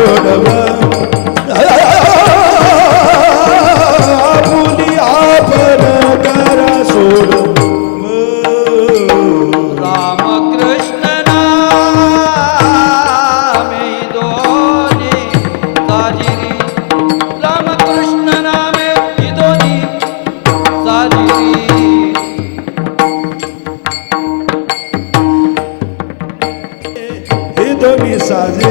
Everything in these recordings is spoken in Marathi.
सोडव. आपुली आपण करा सोड रामकृष्ण नामे रामकृष्ण नामे दोनी साजिरी. दोन्ही साजे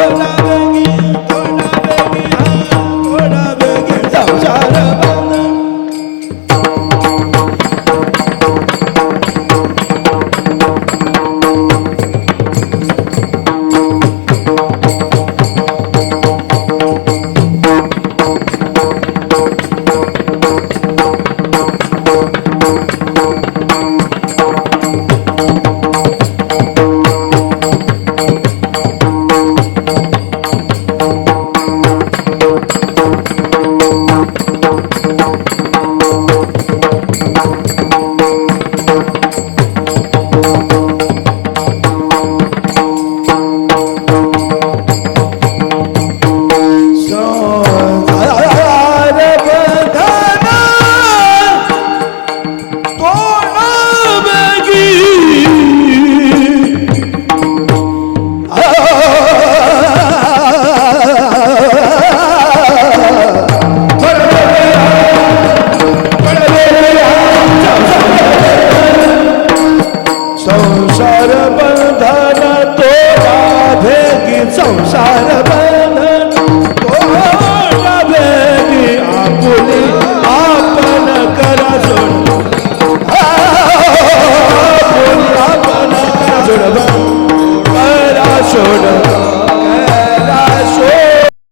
Oh, no.